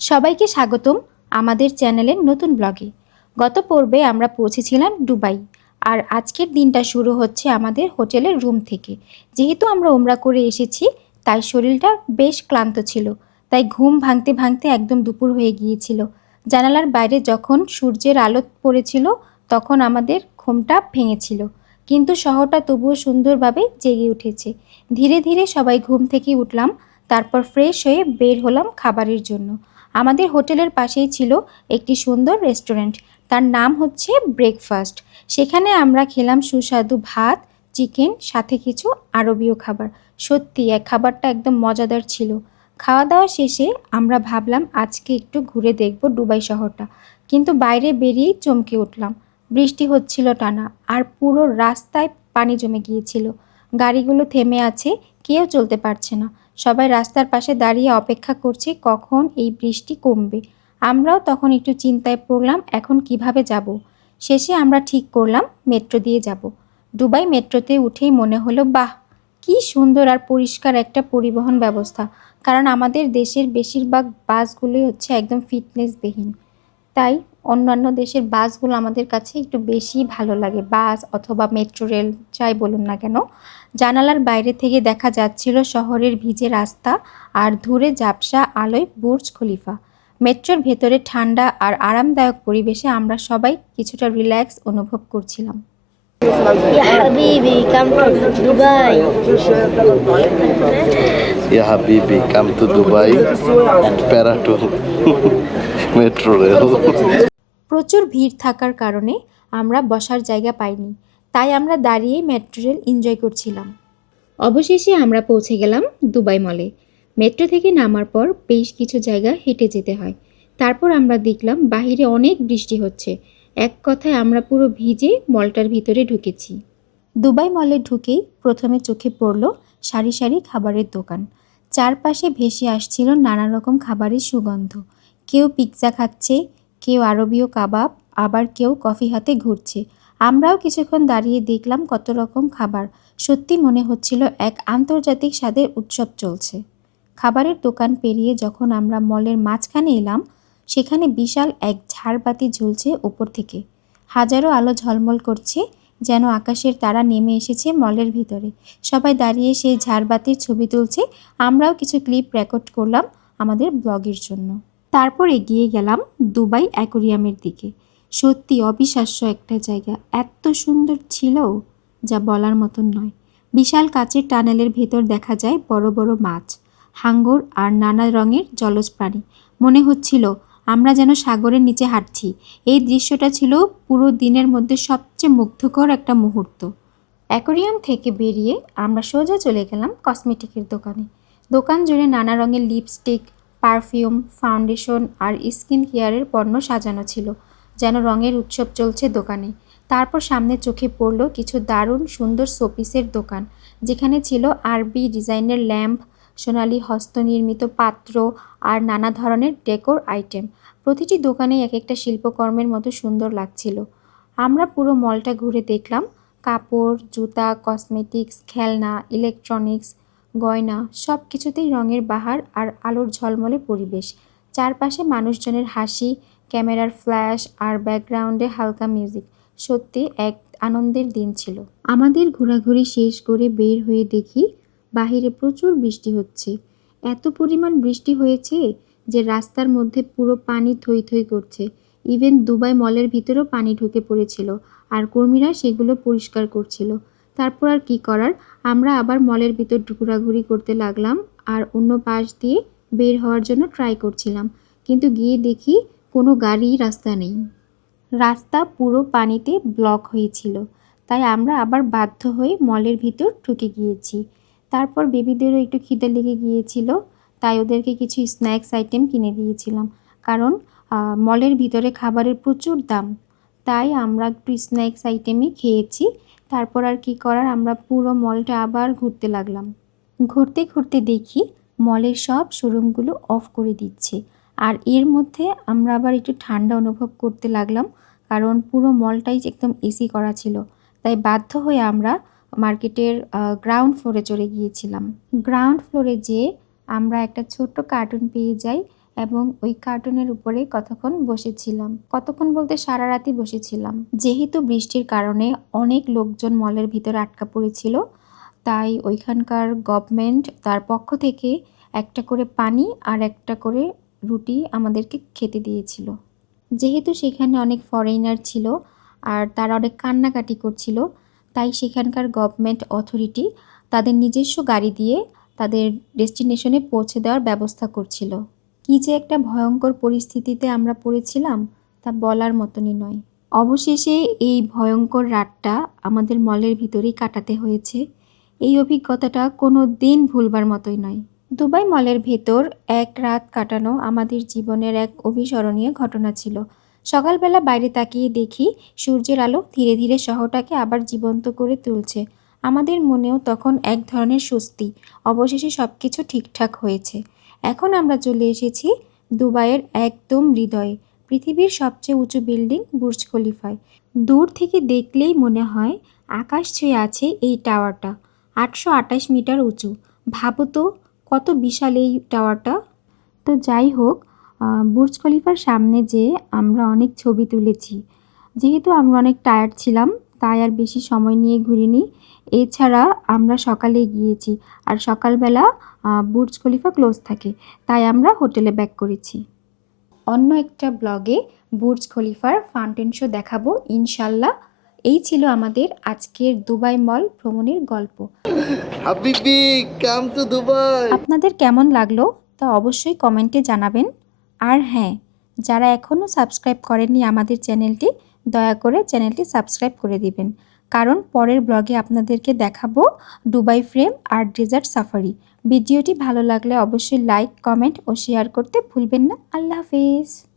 সবাইকে স্বাগতম আমাদের চ্যানেলের নতুন ব্লগে। গত পর্বে আমরা পৌঁছেছিলাম দুবাই, আর আজকের দিনটা শুরু হচ্ছে আমাদের হোটেলের রুম থেকে। যেহেতু আমরা ওমরা করে এসেছি, তাই শরীরটা বেশ ক্লান্ত ছিল, তাই ঘুম ভাঙতে ভাঙতে একদম দুপুর হয়ে গিয়েছিল। জানালার বাইরে যখন সূর্যের আলো পড়েছিল, তখন আমাদের ঘুমটা ভেঙেছিল, কিন্তু শহরটা তবুও সুন্দরভাবে জেগে উঠেছে। ধীরে ধীরে সবাই ঘুম থেকে উঠলাম, তারপর ফ্রেশ হয়ে বের হলাম খাবারের জন্য। আমাদের হোটেলের পাশেই ছিল একটি সুন্দর রেস্টুরেন্ট। তার নাম হচ্ছে ব্রেকফাস্ট। সেখানে আমরা খেলাম সুস্বাদু ভাত, চিকেন, সাথে কিছু আরবীয় খাবার। সত্যি, এক খাবারটা একদম মজাদার ছিল। খাওয়া দাওয়া শেষে আমরা ভাবলাম, আজকে একটু ঘুরে দেখব দুবাই শহরটা। কিন্তু বাইরে বেরিয়েই চমকে উঠলাম। বৃষ্টি হচ্ছিল টানা, আর পুরো রাস্তায় পানি জমে গিয়েছিল। গাড়িগুলো থেমে আছে, কেউ চলতে পারছে না। সবাই রাস্তার পাশে দাঁড়িয়ে অপেক্ষা করছে, কখন এই বৃষ্টি কমবে। আমরাও তখন একটু চিন্তায় পড়লাম, এখন কীভাবে যাব? শেষে আমরা ঠিক করলাম, মেট্রো দিয়ে যাব। দুবাই মেট্রোতে উঠেই মনে হলো, বাহ, কি সুন্দর আর পরিষ্কার একটা পরিবহন ব্যবস্থা। কারণ আমাদের দেশের বেশিরভাগ বাসগুলোই হচ্ছে একদম ফিটনেসবিহীন তাই অন্যান্য দেশের বাসগুলো আমাদের কাছে একটু বেশি ভালো লাগে বাস অথবা মেট্রো রেল যাই বলুন না কেন জানালার বাইরে থেকে দেখা যাচ্ছিল শহরের ভিজে রাস্তা আর ধূরে ঝাপসা আলোয় বুর্জ খলিফা মেট্রোর ভেতরে ঠান্ডা আর আরামদায়ক পরিবেশে আমরা সবাই কিছুটা রিল্যাক্স অনুভব করছিলাম يا حبيبي come to Dubai Ya Habibi, come to Dubai, para to metro rail. প্রচুর ভিড় থাকার কারণে আমরা বসার জায়গা পাইনি। তাই আমরা দাঁড়িয়ে মেট্রো রেল এনজয় করছিলাম। অবশেষে আমরা পৌঁছে গেলাম দুবাই মলে। মেট্রো থেকে নামার পর বেশ কিছু জায়গা হেঁটে যেতে হয়। তারপর আমরা দেখলাম বাহিরে অনেক বৃষ্টি হচ্ছে। এক কথায় আমরা পুরো ভিজে মলটার ভিতরে ঢুকেছি। দুবাই মলে ঢুকেই প্রথমে চোখে পড়ল সারি সারি খাবারের দোকান। চারপাশে ভেসে আসছিল নানা রকম খাবারের সুগন্ধ। কেউ পিৎজা খাচ্ছে কেউ আরবীয় কাবাব, আবার কেউ কফি হাতে ঘুরছে। আমরাও কিছুক্ষণ দাঁড়িয়ে দেখলাম কত রকম খাবার। সত্যি মনে হচ্ছিল এক আন্তর্জাতিক স্বাদের উৎসব চলছে। খাবারের দোকান পেরিয়ে যখন আমরা মলের মাঝখানে এলাম, সেখানে বিশাল এক ঝাড়বাতি ঝুলছে উপর থেকে। হাজারো আলো ঝলমল করছে, যেন আকাশের তারা নেমে এসেছে মলের ভিতরে। সবাই দাঁড়িয়ে সেই ঝাড়বাতির ছবি তুলছে। আমরাও কিছু ক্লিপ রেকর্ড করলাম আমাদের ব্লগের জন্য। তারপর এগিয়ে গেলাম দুবাই অ্যাকোরিয়ামের দিকে। সত্যি অবিশ্বাস্য একটা জায়গা। এত সুন্দর ছিল যা বলার মতন নয়। বিশাল কাচের টানেলের ভেতর দেখা যায় বড় বড় মাছ, হাঙ্গর আর নানা রঙের জলজ প্রাণী মনে হচ্ছিল, আমরা যেন সাগরের নিচে হাঁটছি। এই দৃশ্যটা ছিল পুরো দিনের মধ্যে সবচেয়ে মুগ্ধকর একটা মুহূর্ত। অ্যাকোরিয়াম থেকে বেরিয়ে আমরা সোজা চলে গেলাম কসমেটিকের দোকানে। দোকান জুড়ে নানা রঙের লিপস্টিক পারফিউম, ফাউন্ডেশন আর স্কিন কেয়ারের পণ্য সাজানো ছিল, যেন রঙের উৎসব চলছে দোকানে। তারপর সামনে চোখে পড়ল কিছু দারুণ সুন্দর শোপিসের দোকান, যেখানে ছিল আরবি ডিজাইনের ল্যাম্প, সোনালি হস্তনির্মিত পাত্র আর নানা ধরনের ডেকোর আইটেম। প্রতিটি দোকানে এক একটা শিল্পকর্মের মতো সুন্দর লাগছিল। আমরা পুরো মলটা ঘুরে দেখলাম। কাপড়, জুতা, কসমেটিক্স, খেলনা, ইলেকট্রনিক্স গয়না সব কিছুতেই রঙের বাহার আর আলোর ঝলমলে পরিবেশ। চারপাশে মানুষজনের হাসি, ক্যামেরার ফ্ল্যাশ আর ব্যাকগ্রাউন্ডে হালকা মিউজিক। সত্যি এক আনন্দের দিন ছিল। আমাদের ঘোরাঘুরি শেষ করে বের হয়ে দেখি, বাহিরে প্রচুর বৃষ্টি হচ্ছে। এত পরিমাণ বৃষ্টি হয়েছে যে রাস্তার মধ্যে পুরো পানি থই থই করছে। ইভেন দুবাই মলের ভিতরেও পানি ঢুকে পড়েছিল আর কর্মীরা সেগুলো পরিষ্কার করছিল। তারপর আর কি করার? আমরা আবার মলের ভিতর ঘোরাঘুরি করতে লাগলাম আর অন্য পাশ দিয়ে বের হওয়ার জন্য ট্রাই করছিলাম। কিন্তু গিয়ে দেখি কোনো গাড়ি রাস্তা নেই। রাস্তা পুরো পানিতে ব্লক হয়েছিল। তাই আমরা আবার বাধ্য হয়ে মলের ভিতর ঢুকে গিয়েছি। তারপর বেবিদেরও একটু খিদে লেগে গিয়েছিল, তাই ওদেরকে কিছু স্ন্যাক্স আইটেম কিনে দিয়েছিলাম। কারণ মলের ভিতরে খাবারের প্রচুর দাম। তাই আমরা একটু স্ন্যাক্স আইটেমই খেয়েছি। তারপর আর কি করার, আমরা পুরো মলটা আবার ঘুরতে লাগলাম। ঘুরতে ঘুরতে দেখি মলের সব শোরুমগুলো অফ করে দিচ্ছে। আর এর মধ্যে আমরা আবার একটু ঠান্ডা অনুভব করতে লাগলাম, কারণ পুরো মলটাই একদম এসি করা ছিল। তাই বাধ্য হয়ে আমরা মার্কেটের গ্রাউন্ড ফ্লোরে চলে গিয়েছিলাম। গ্রাউন্ড ফ্লোরে যেয়ে আমরা একটা ছোট্ট কার্টুন পেয়ে যাই এবং ওই কার্টুনের উপরে কতক্ষণ বসেছিলাম? কতক্ষণ বলতে সারা রাতই বসেছিলাম। যেহেতু বৃষ্টির কারণে অনেক লোকজন মলের ভিতরে আটকা পড়েছিল, তাই ওইখানকার গভর্নমেন্ট তার পক্ষ থেকে একটা করে পানি আর একটা করে রুটি আমাদেরকে খেতে দিয়েছিল। যেহেতু সেখানে অনেক ফরেনার ছিল আর তারা অনেক কান্নাকাটি করছিল, তাই সেখানকার গভর্নমেন্ট অথরিটি তাদের নিজস্ব গাড়ি দিয়ে তাদের ডেস্টিনেশনে পৌঁছে দেওয়ার ব্যবস্থা করছিল। কী যে একটা ভয়ঙ্কর পরিস্থিতিতে আমরা পড়েছিলাম, তা বলার মতনই নয়। অবশেষে এই ভয়ঙ্কর রাতটা আমাদের মলের ভিতরেই কাটাতে হয়েছে। এই অভিজ্ঞতাটা কোনো দিন ভুলবার মতোই নয়। দুবাই মলের ভেতর এক রাত কাটানো আমাদের জীবনের এক অবিস্মরণীয় ঘটনা ছিল। সকালবেলা বাইরে তাকিয়ে দেখি সূর্যের আলো ধীরে ধীরে শহরটাকে আবার জীবন্ত করে তুলছে। আমাদের মনেও তখন এক ধরনের স্বস্তি, অবশেষে সব কিছু ঠিকঠাক হয়েছে। এখন আমরা চলে এসেছি দুবাইয়ের একদম হৃদয়ে, পৃথিবীর সবচেয়ে উঁচু বিল্ডিং বুর্জ খলিফায়। দূর থেকে দেখলেই মনে হয় আকাশ ছুঁয়ে আছে এই টাওয়ারটা, আটশো আটাশ মিটার উঁচু। ভাবো তো, কত বিশাল এই টাওয়ারটা। তো যাই হোক বুর্জ খলিফার সামনে যে আমরা অনেক ছবি তুলেছি। যেহেতু আমরা অনেক টায়ার্ড ছিলাম, তাই আর বেশি সময় নিয়ে ঘুরিনি। এছাড়া আমরা সকালে গিয়েছি আর সকালবেলা বুর্জ খলিফা ক্লোজ থাকে তাই আমরা হোটেলে ব্যাক করেছি। অন্য একটা ব্লগে বুর্জ খলিফার ফাউন্টেন শো দেখাবো ইনশাল্লাহ। এই ছিল আমাদের আজকের দুবাই মল ভ্রমণের গল্প। আপনাদের কেমন লাগল তা অবশ্যই কমেন্টে জানাবেন। আর হ্যাঁ যারা এখনও সাবস্ক্রাইব করেননি আমাদের চ্যানেলটি দয়া করে চ্যানেলটি সাবস্ক্রাইব করে দিবেন। কারণ পরের ব্লগে আপনাদেরকে দেখাবো দুবাই ফ্রেম আর ডেজার্ট সাফারি। ভিডিওটি ভালো লাগলে অবশ্যই লাইক, কমেন্ট ও শেয়ার করতে ভুলবেন না। আল্লাহ হাফেজ।